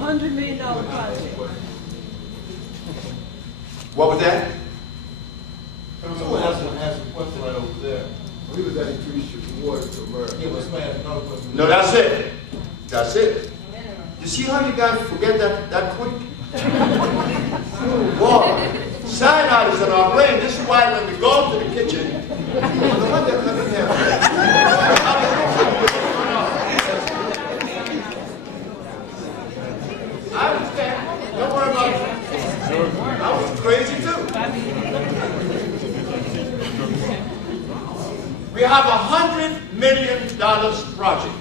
$100 million project. What was that? Someone has a question right over there. He was at increase your water to America. Yeah, let's ask another question. No, that's it. That's it. You see how you guys forget that quick? Boy, cyanide is in our brain. This is why when we go to the kitchen, what they're coming here. I understand. Don't worry about it. I was crazy too. We have $100 million project.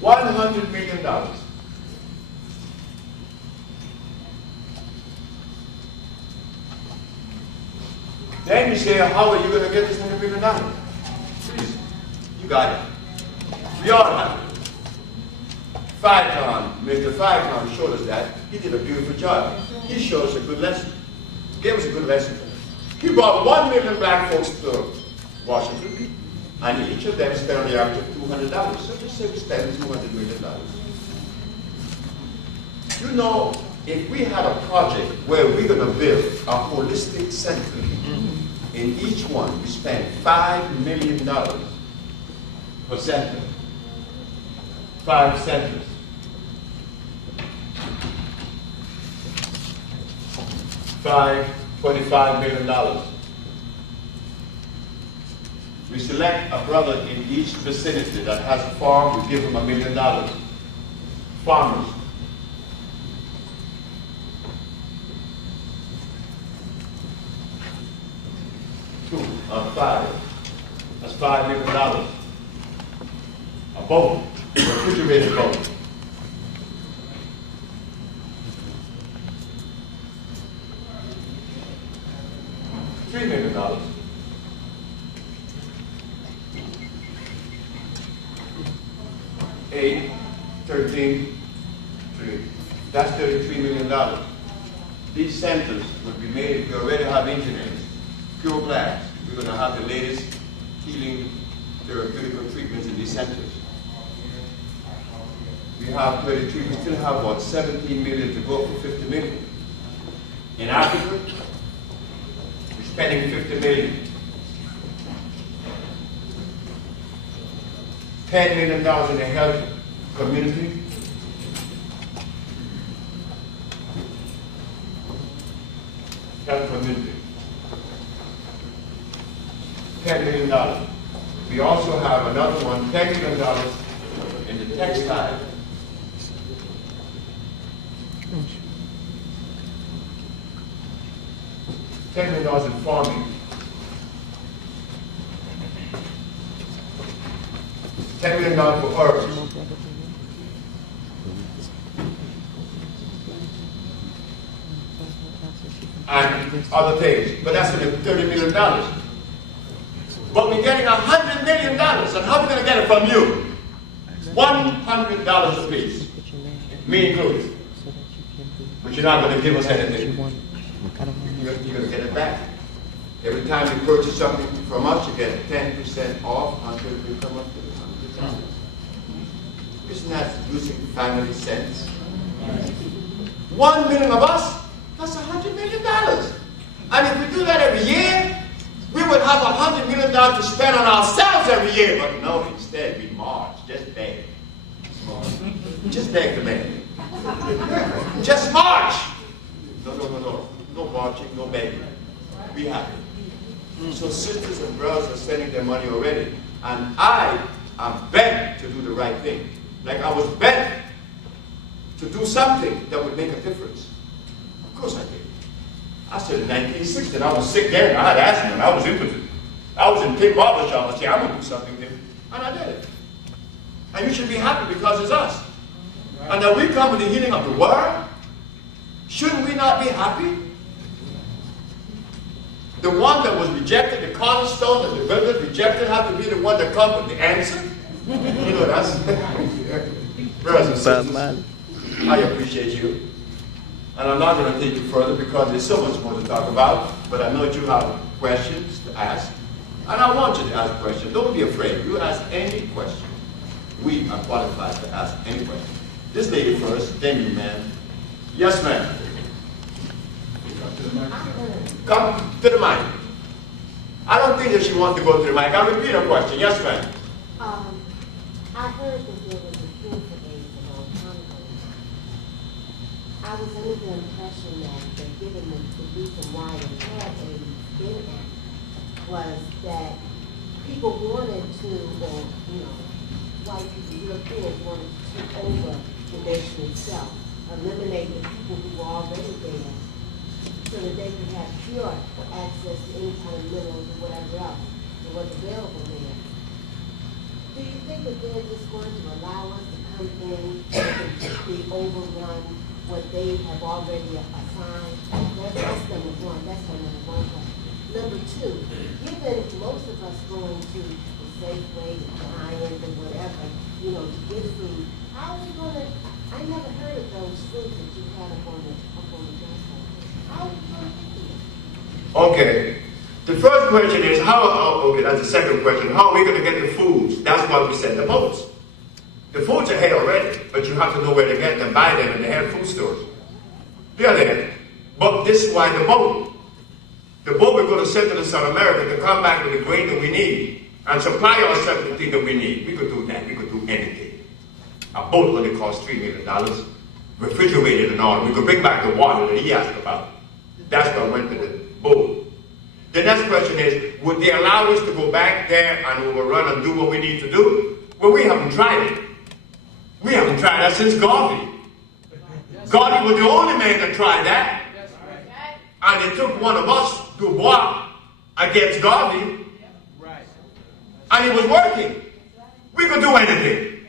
$100 million. Then you say, how are you going to get this $100 million? Please, you got it. We all have it. Mr. Ficon showed us that. He did a beautiful job. He showed us a good lesson. Gave us a good lesson. He brought 1 million black folks to Washington, and each of them spent on the average of $200. So just say we spend $200 million. You know, if we had a project where we're going to build a holistic center, in each one we spend $5 million per center. 5 centers. $25 million. We select a brother in each vicinity that has a farm, we give him $1 million. Farmers. Five. That's $5 million. A boat, a refrigerated boat. $3 million. 8, 13, 3. That's $33 million. These centers would be made, we already have engineers, pure glass. We're going to have the latest healing therapeutical treatments in these centers. We have 33, we still have what, 17 million to go for 50 million. In Africa, we're spending 50 million. $10 million in the health community. Health community. $10 million. We also have another one, $10 million in the textile. $10 million in farming. $10 million for herbs. And other things. But that's in the $30 million. But we're getting $100 million. And how are we going to get it from you? $100 a piece. Me included. But you're not going to give us anything. You're going to get it back. Every time you purchase something from us, you get 10% off until you come up to $100. Isn't that using family sense? 1 million of us, that's $100 million. And if we do that every year, we would have $100 million to spend on ourselves every year. But no, instead we march, just beg. Just beg the man. Just march. No. No marching, no begging. We have it. So sisters and brothers are spending their money already. And I am bent to do the right thing. Like I was bent to do something that would make a difference. Of course I did. I said in 1960, I was sick then, I had asthma, and I was impotent. I was in Pink Barber Shop, I said, I'm going to do something different. And I did it. And you should be happy because it's us. And that we come with the healing of the world. Shouldn't we not be happy? The one that was rejected, the cornerstone that the builders rejected, had to be the one that comes with the answer. You know, that's brothers and sisters, I appreciate you. And I'm not going to take you further because there's so much more to talk about, but I know you have questions to ask. And I want you to ask questions. Don't be afraid. You ask any question. we are qualified to ask any question. This lady first, then you, ma'am. Yes, ma'am. Come to the mic. I don't think that she wants to go to the mic. I'll repeat her question. Yes, ma'am. I heard that there was a cure for AIDS a long time ago. I was under the impression that given the reason why they had AIDS in it was that people wanted to, or, you know, white people, Europeans wanted to take over the nation itself, eliminate the people who were already there, so that they could have pure access to any kind of minerals or whatever else that was available there. Do you think that they're just going to allow us to come in and completely overrun what they have already assigned? That's number one. That's my number one question. Number two, given most of us going to the Safeway, the Giant, and whatever, you know, to get food, how are we going to? I never heard of those foods that you had up on the website. How are we going to get them? Okay. The first question is okay, that's the second question. How are we going to get the foods? That's why we send the boats. The foods are here already, but you have to know where to get them, buy them, and they have food stores. They're there. But this is why the boat. The boat we're going to send to South America to come back with the grain that we need and supply ourselves with the thing that we need. We could do that. We could do anything. A boat only costs $3 million, refrigerated and all. We could bring back the water that he asked about. That's why I went to the boat. The next question is, would they allow us to go back there and overrun and do what we need to do? Well, we haven't tried it. We haven't tried that since Garvey. Garvey was the only man that tried that. And it took one of us, Dubois, against Garvey. And it was working. We could do anything.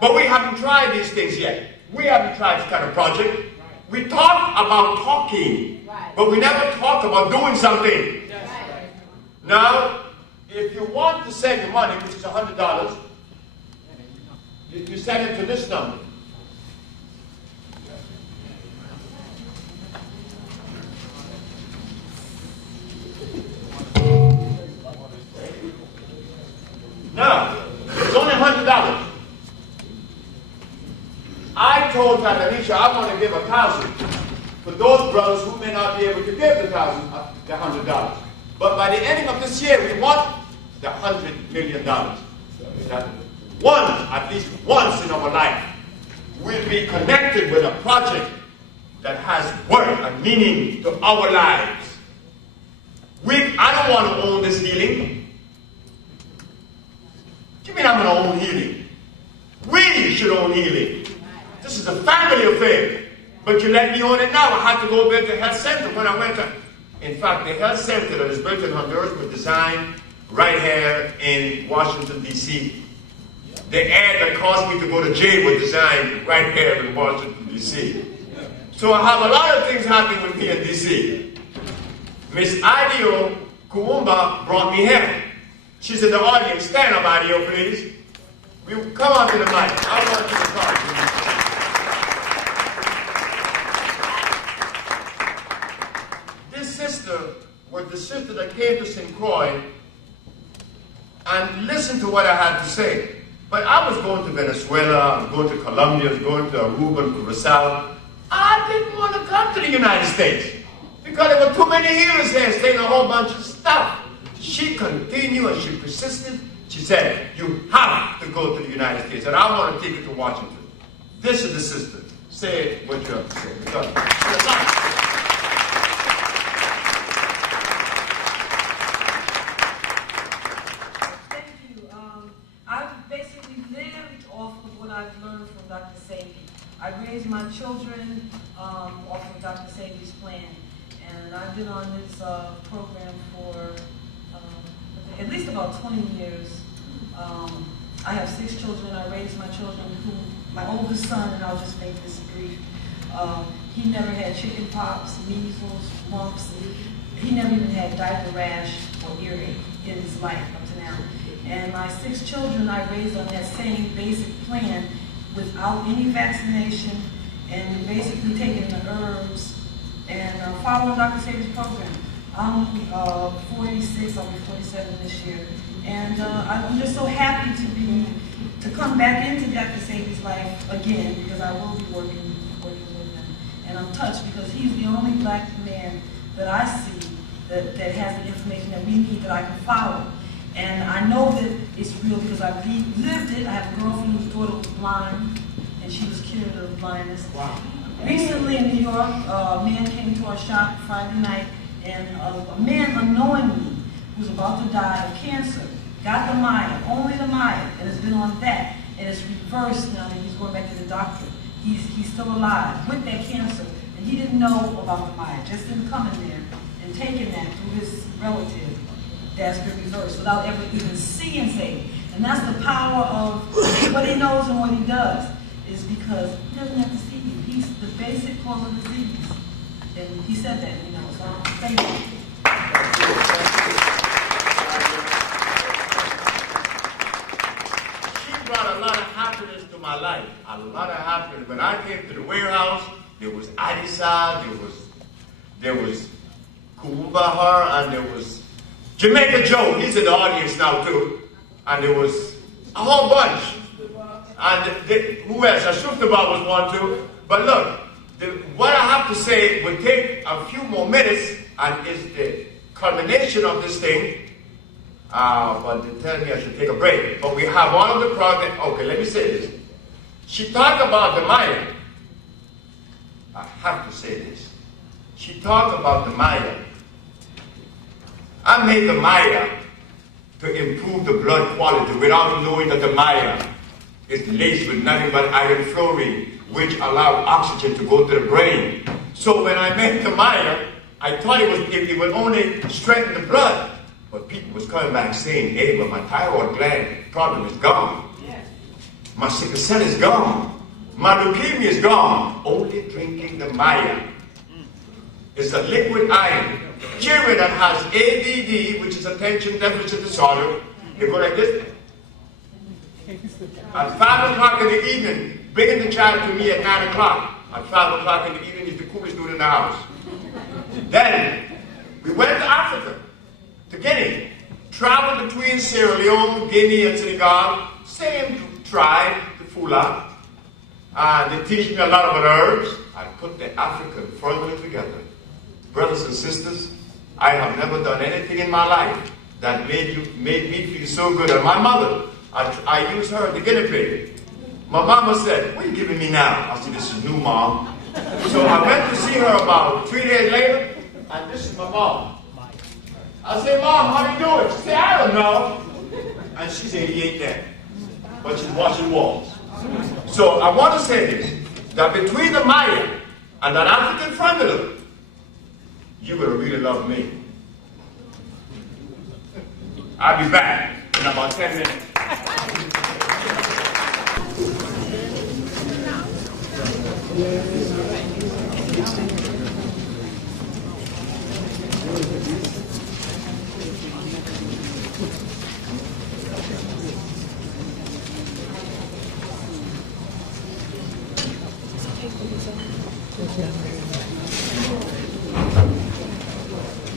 But we haven't tried these things yet. We haven't tried this kind of project. We talk about talking, but we never talk about doing something. Now, if you want to send your money, which is $100, you send it to this number. Now, it's only $100. I told Tatanisha I want to give 1,000 for those brothers who may not be able to give the $100. But by the ending of this year, we want the $100 million. That at least once in our life, we'll be connected with a project that has worth and meaning to our lives. I don't want to own this healing. What do you mean I'm going to own healing? We should own healing. This is a family affair. But you let me own it now. I had to go to the health center when I went to. In fact, the health center that is built in Honduras was designed right here in Washington, D.C. The ad that caused me to go to jail was designed right here in Washington, D.C. So I have a lot of things happening with me in D.C. Miss Adio Kuumba brought me here. She's in the audience. Stand up, Adio, please. Come on to the mic. I want you to talk to me. Was the sister that came to St. Croix and listened to what I had to say. But I was going to Venezuela, I was going to Colombia, I was going to Aruba, to Rizal. I didn't want to come to the United States because there were too many healers there saying a whole bunch of stuff. She continued and she persisted. She said, you have to go to the United States, and I want to take you to Washington. This is the sister. Say what you have to say. Because I've learned from Dr. Sebi. I raised my children off of Dr. Sebi's plan, and I've been on this program for at least about 20 years. I have 6 children. I raised my children, my oldest son, and I'll just make this brief. He never had chicken pox, measles, mumps. He never even had diaper rash or earache in his life up to now. And my 6 children I raised on that same basic plan without any vaccination and basically taking the herbs and following Dr. Sebi's program. I'm 46, I'll be 47 this year. And I'm just so happy to be come back into Dr. Sebi's life again, because I will be working with him. And I'm touched because he's the only black man that I see that has the information that we need that I can follow. And I know that it's real because I've lived it. I have a girlfriend whose daughter was blind, and she was cured of blindness. Wow. Recently in New York, a man came to our shop Friday night, and a man unknowingly who's about to die of cancer got the Maya, only the Maya, and has been on that, and it's reversed now, and he's going back to the doctor. He's still alive with that cancer, and he didn't know about the Maya, just didn't come in there and taking that through his relative that's been reversed without ever even seeing Sebi. And that's the power of what he knows and what he does, is because he doesn't have to see you. He's the basic cause of disease. And he said that, you know, so thank you. She brought a lot of happiness to my life. A lot of happiness. When I came to the warehouse, there was Adisa, there was Kubahar, and there was Jamaica Joe. He's in the audience now too. And there was a whole bunch. And who else? Ashuftabah was one too. But look, what I have to say will take a few more minutes and is the culmination of this thing. But they tell me I should take a break. But we have all of the project. Okay, let me say this. She talked about the Maya. I have to say this. She talked about the Maya. I made the Maya to improve the blood quality without knowing that the Maya is laced with nothing but iron fluorine, which allow oxygen to go to the brain. So when I made the Maya, I thought it would only strengthen the blood. But people was coming back saying, hey, but my thyroid gland problem is gone. Yes. My sickle cell is gone. My leukemia is gone. Only drinking the Maya. It's a liquid iron. Children that has ADD, which is attention deficit disorder, they go like this. At 5 o'clock in the evening, bringing the child to me at 9 o'clock. At 5 o'clock in the evening is the coolest dude in the house. Then, we went to Africa, to Guinea. Traveled between Sierra Leone, Guinea, and Senegal. Same tribe, the Fula. They teach me a lot about herbs. I put the African formula together. Brothers and sisters, I have never done anything in my life that made me feel so good. And my mother, I used her as the guinea pig. My mama said, what are you giving me now? I said, this is new, Mom. So I went to see her about 3 days later, and this is my mom. I said, Mom, how you doing? She said, I don't know. And she's 88 then, but she's washing walls. So I want to say this, that between the Maya and that African formula, you will really love me. I'll be back in about 10 minutes.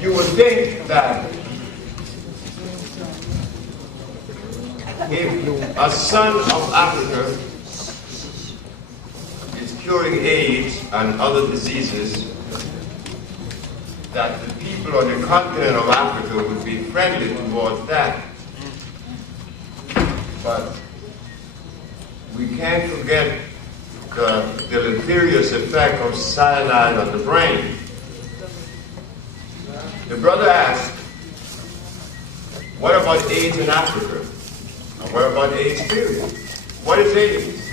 You would think that if a son of Africa is curing AIDS and other diseases, that the people on the continent of Africa would be friendly towards that. But we can't forget the deleterious effect of cyanide on the brain. The brother asked, what about AIDS in Africa? And what about AIDS period? What is AIDS?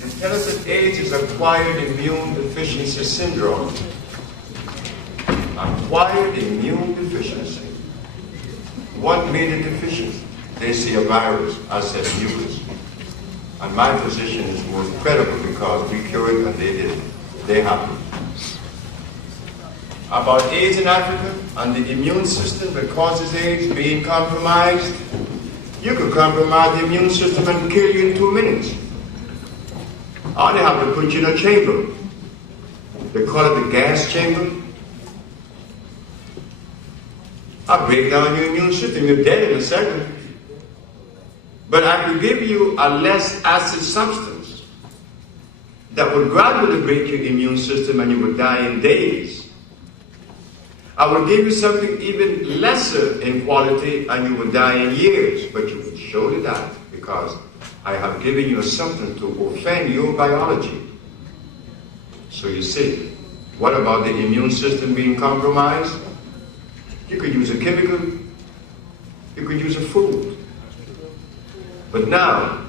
They tell us that AIDS is acquired immune deficiency syndrome. Acquired immune deficiency. What made it deficient? They see a virus. I said mucus. And my position is more credible because we cured it and they didn't. They happened. About AIDS in Africa and the immune system that causes AIDS being compromised, you could compromise the immune system and kill you in 2 minutes. Or they have to put you in a chamber. They call it the gas chamber. I break down your immune system, you're dead in a second. But I could give you a less acid substance that would gradually break your immune system and you would die in days. I will give you something even lesser in quality and you will die in years, but you will surely die because I have given you something to offend your biology. So you see, what about the immune system being compromised? You could use a chemical, you could use a food. But now,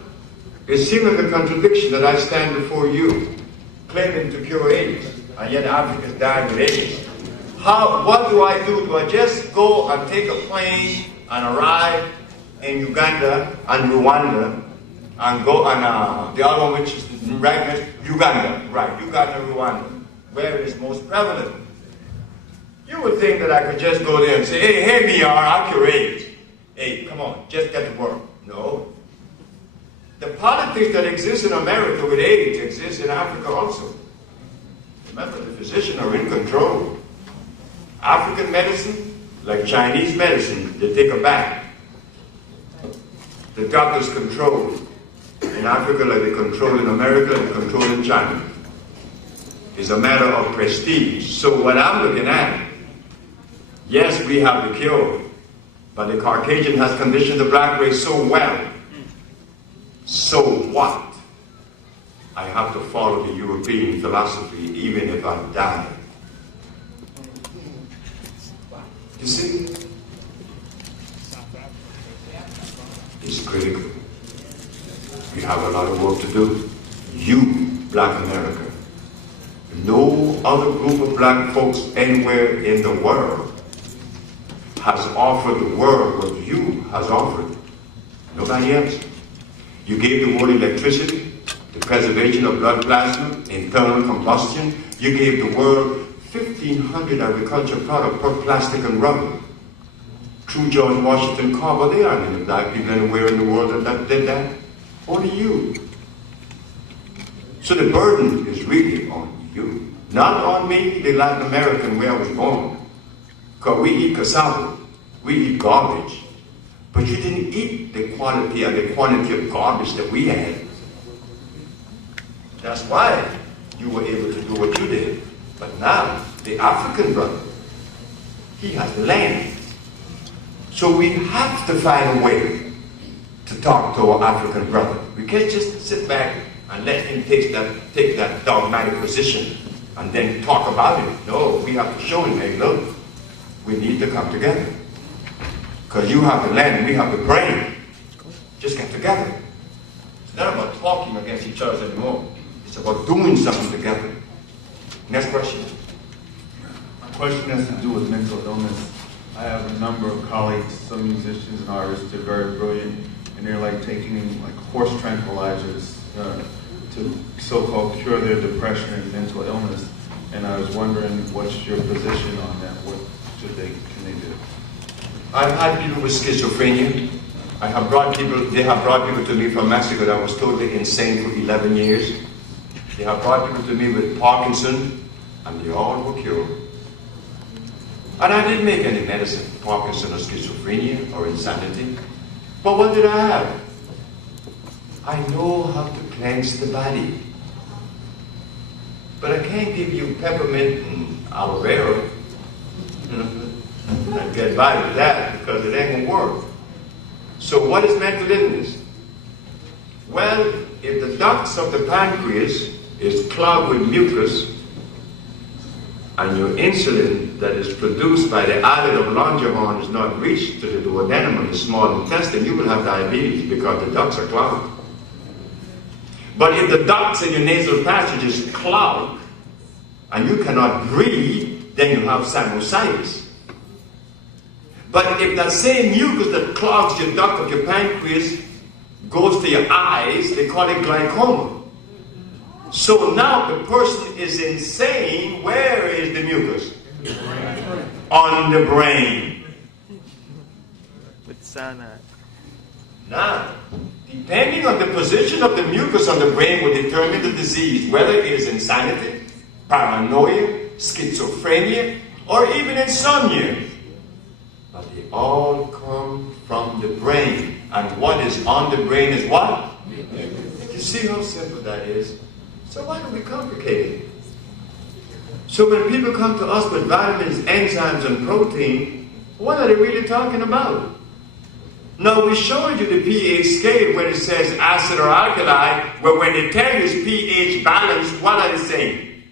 it seems like a contradiction that I stand before you, claiming to cure AIDS, and yet Africans die with AIDS. What do I do? Do I just go and take a plane and arrive in Uganda and Rwanda and go and the other one which is right next, Uganda, Rwanda, where it is most prevalent? You would think that I could just go there and say, hey, here we are, I'll cure AIDS. Hey, come on, just get to work. No. The politics that exists in America with AIDS exists in Africa also. Remember, the physicians are in control. African medicine, like Chinese medicine, they take a back. The doctors control. In Africa, like they control in America, they control in China. It's a matter of prestige. So what I'm looking at, yes, we have the cure, but the Caucasian has conditioned the black race so well. So what? I have to follow the European philosophy even if I die. You see? It's critical. We have a lot of work to do. You, black America. No other group of black folks anywhere in the world has offered the world what you has offered. Nobody else. You gave the world electricity, the preservation of blood plasma, internal combustion. You gave the world 1,500 agricultural products per plastic and rubber. True George Washington Carver, there aren't any black people anywhere in the world that did that. Only you. So the burden is really on you. Not on me, the Latin American where I was born. Because we eat cassava, we eat garbage. But you didn't eat the quality and the quantity of garbage that we had. That's why you were able to do what you did. But now, the African brother, he has land. So we have to find a way to talk to our African brother. We can't just sit back and let him take that dogmatic position and then talk about it. No, we have to show him, hey, look, we need to come together. Because you have the land and we have the brain. Just get together. It's not about talking against each other anymore. It's about doing something together. Next question. My question has to do with mental illness. I have a number of colleagues, some musicians and artists, they're very brilliant, and they're like taking like horse tranquilizers to so-called cure their depression and mental illness. And I was wondering, what's your position on that? What can they do? I've had people with schizophrenia. They have brought people to me from Mexico that was totally insane for 11 years. They have brought people to me with Parkinson, and they all were cured. And I didn't make any medicine for Parkinson or schizophrenia or insanity. But what did I have? I know how to cleanse the body. But I can't give you peppermint and aloe vera. And get by with that because it ain't gonna work. So what is mental illness? Well, if the ducts of the pancreas is clogged with mucus and your insulin that is produced by the islet of Langerhans is not reached to the duodenum of the small intestine, you will have diabetes because the ducts are clogged. But if the ducts in your nasal passage is clogged and you cannot breathe, then you have sinusitis. But if that same mucus that clogs your duct of your pancreas goes to your eyes, they call it glaucoma. So now the person is insane. Where is the mucus? On the brain. With cyanide. Now, depending on the position of the mucus on the brain will determine the disease, whether it is insanity, paranoia, schizophrenia, or even insomnia. But they all come from the brain. And what is on the brain is what? You see how simple that is? So why do we complicate it? So when people come to us with vitamins, enzymes, and protein, what are they really talking about? Now, we showed you the pH scale when it says acid or alkali, but when they tell you it's pH balance, what are they saying?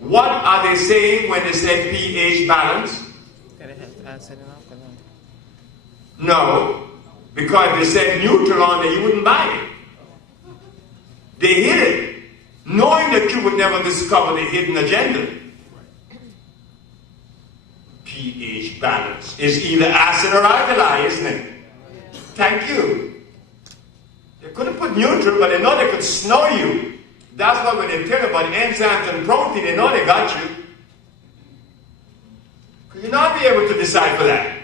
What are they saying when they say pH balance? Gotta have acid and alkaline. No, because if they said neutral on there, you wouldn't buy it. They hid it, knowing that you would never discover the hidden agenda. pH balance is either acid or alkali, isn't it? Thank you. They couldn't put neutral, but they know they could snow you. That's why when they tell you about enzymes and protein, they know they got you. Could you not be able to decipher that?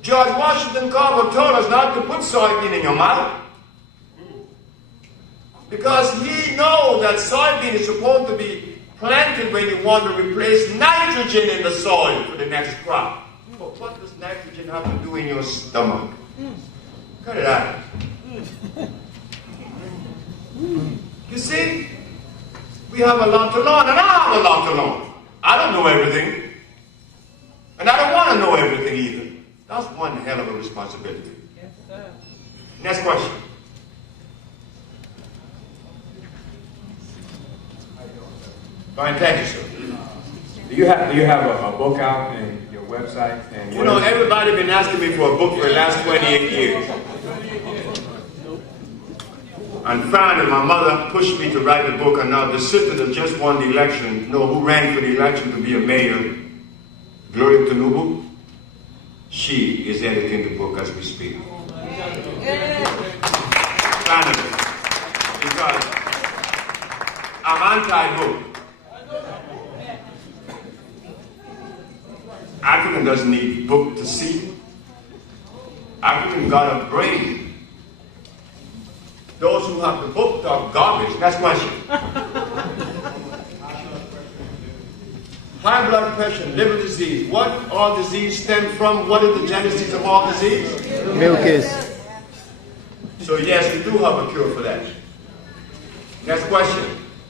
George Washington Carver told us not to put soybean in your mouth. Because he knows that soybean is supposed to be planted when you want to replace nitrogen in the soil for the next crop. But what does nitrogen have to do in your stomach? Cut it out. You see, we have a lot to learn, and I have a lot to learn. I don't know everything, and I don't want to know everything either. That's one hell of a responsibility. Yes, sir. Next question. Fine, thank you, sir. Do you have a book out and your website? And You know, everybody been asking me for a book for the last 28 years. And finally, my mother pushed me to write the book, and now the sister that just won the election, who ran for the election to be a mayor, Gloria Tanubu, she is editing the book as we speak. Finally, because I'm anti-book. African doesn't need book to see. African got a brain. Those who have the book talk garbage. Next question. High blood pressure, liver disease. What all disease stem from? What is the genesis of all disease? Mucus. So yes, we do have a cure for that. Next question.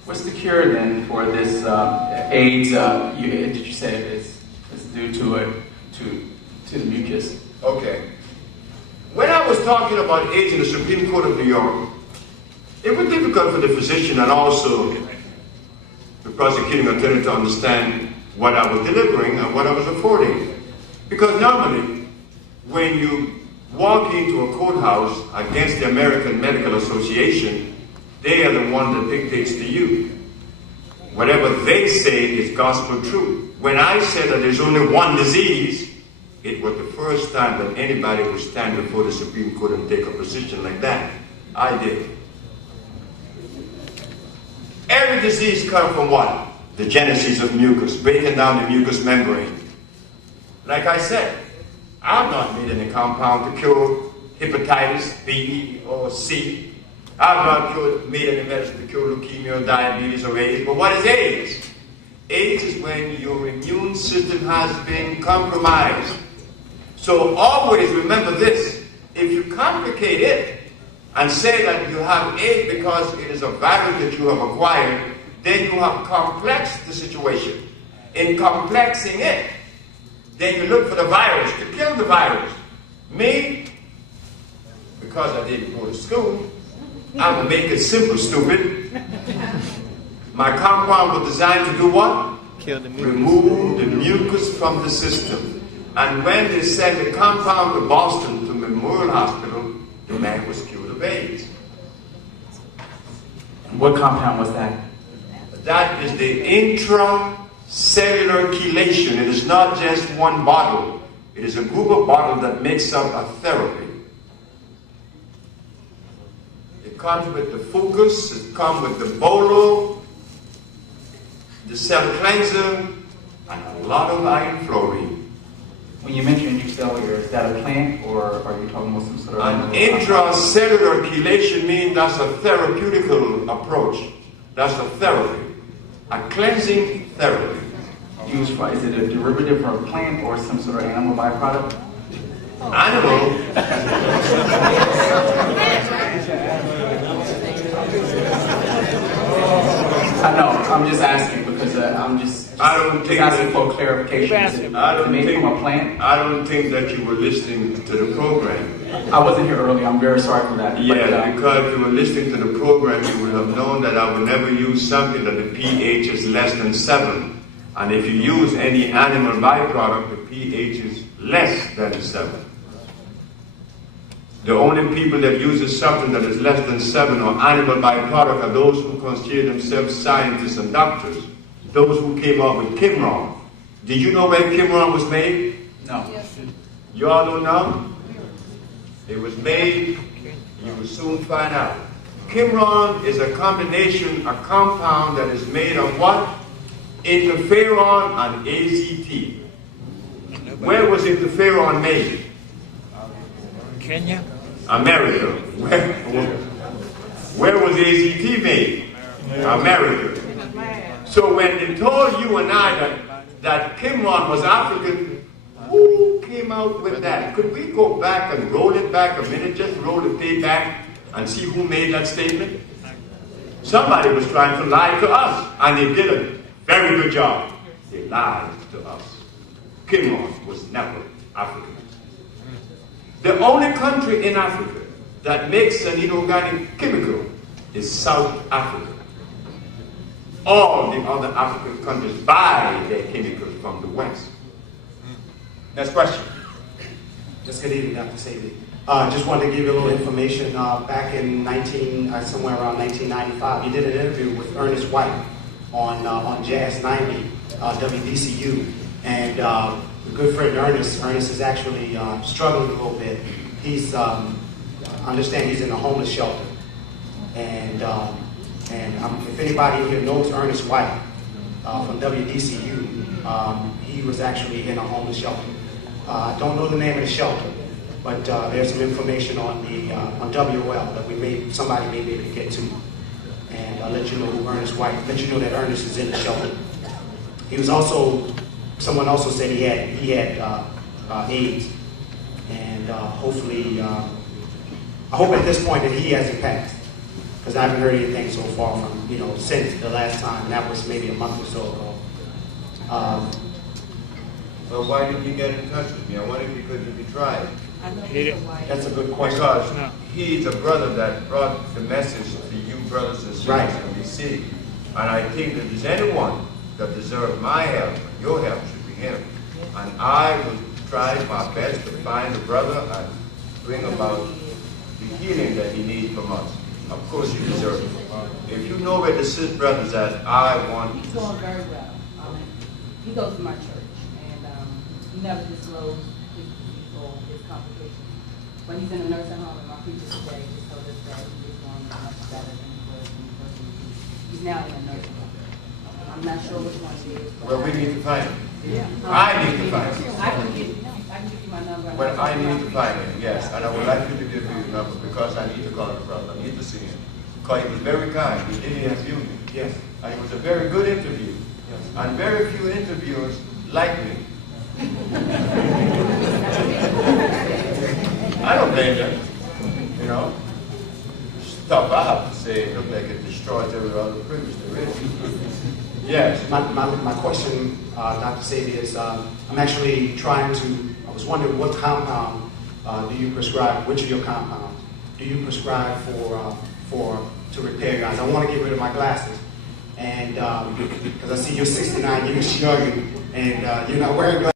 What's the cure then for this AIDS? Did you say it's due to the mucus? Okay. When I was talking about AIDS in the Supreme Court of New York, it was difficult for the physician and also the prosecuting attorney to understand what I was delivering and what I was affording. Because normally, when you walk into a courthouse against the American Medical Association, they are the one that dictates to you. Whatever they say is gospel truth. When I said that there's only one disease, it was the first time that anybody would stand before the Supreme Court and take a position like that. I did. Every disease comes from what? The genesis of mucus, breaking down the mucous membrane. Like I said, I've not made any compound to cure hepatitis B or C. I've not made any medicine to cure leukemia or diabetes or AIDS. But what is AIDS? AIDS is when your immune system has been compromised. So always remember this. If you complicate it and say that you have AIDS because it is a virus that you have acquired, then you have complexed the situation. In complexing it, then you look for the virus to kill the virus. Me, because I didn't go to school, I'm going to make it simple, stupid. My compound was designed to do what? Kill the mucus. Remove the mucus from the system. And when they sent the compound to Boston, to Memorial Hospital, the man was cured of AIDS. What compound was that? That is the intracellular chelation. It is not just one bottle. It is a group of bottles that makes up a therapy. It comes with the fucus, it comes with the bolo, the cell cleanser, and a lot of iron fluorine. When you mention intracellular, is that a plant or are you talking about some sort of... An intracellular chelation means that's a therapeutical approach. That's a therapy. A cleansing therapy. Used for, is it a derivative from a plant or some sort of animal byproduct? Animal. I know, I'm just asking because I don't think asking that- for clarification. Is it I don't made think from a plant? I don't think that you were listening to the program. I wasn't here earlier. I'm very sorry for that. Yeah, But, because if you were listening to the program, you would have known that I would never use something that the pH is less than 7. And if you use any animal byproduct, the pH is less than 7. The only people that use something that is less than 7 or animal byproduct are those who consider themselves scientists and doctors. Those who came up with Kimron. Did you know where Kimron was made? no. You all don't know? It was made, you will soon find out. Kimron is a combination, a compound that is made of what? Interferon and AZT. Where was interferon made? Kenya? America. Where was AZT made? America. So when they told you and I that Kimron was African, who came out with that? Could we go back and roll it back a minute, just roll the tape back and see who made that statement? Somebody was trying to lie to us, and they did a very good job. They lied to us. Kimron was never African. The only country in Africa that makes an inorganic chemical is South Africa. All the other African countries buy their chemicals from the West. Next question. Just good evening, Dr. Sebi. Just wanted to give you a little information. Back in somewhere around 1995, you did an interview with Ernest White on Jazz 90, WDCU, and a good friend Ernest is actually struggling a little bit. He's, I understand he's in a homeless shelter, and if anybody here knows Ernest White from WDCU, he was actually in a homeless shelter. I don't know the name of the shelter, but there's some information on the on WOL that somebody may be able to get to, and I'll let you know who Ernest White. Let you know that Ernest is in the shelter. He was also. Someone also said he had AIDS, and hopefully, I hope at this point that he hasn't passed, because I haven't heard anything so far from since the last time, and that was maybe a month or so ago. Well, why didn't you get in touch with me? I wonder if you could have tried. That's a good question. Because he's a brother that brought the message to you brothers and sisters Right. in D.C. And I think that there's anyone that deserves my help, your help should be him. And I will try my best to find a brother and bring about the healing that he needs from us. Of course you deserve it. If you know where the sick brother's at, I want He's doing very well. He goes to my church, and he never disclosed his disease or his complications. When he's in a nursing home, and my preacher today just told us that he is doing much better than he was when he first moved. He's now in a nursing home. I'm not sure which one it is. Well, we need to find him. Yeah. I need to find him. I can give you my number. Well, I need to find him, yes, and I would like you to give me your number because I need to call the brother. I need to see him. Because he was very kind. He did interview me. Yes. And it was a very good interview. Yes. And very few interviewers like me. I don't blame them. You know? Stuff I have to say look like it destroys every other privilege there is. Yes. My question, Dr. Sebi, is I'm actually I was wondering what compound do you prescribe, which of your compounds do you prescribe to repair your eyes? I want to get rid of my glasses, and because I see you're 69 years young, and you're not wearing glasses.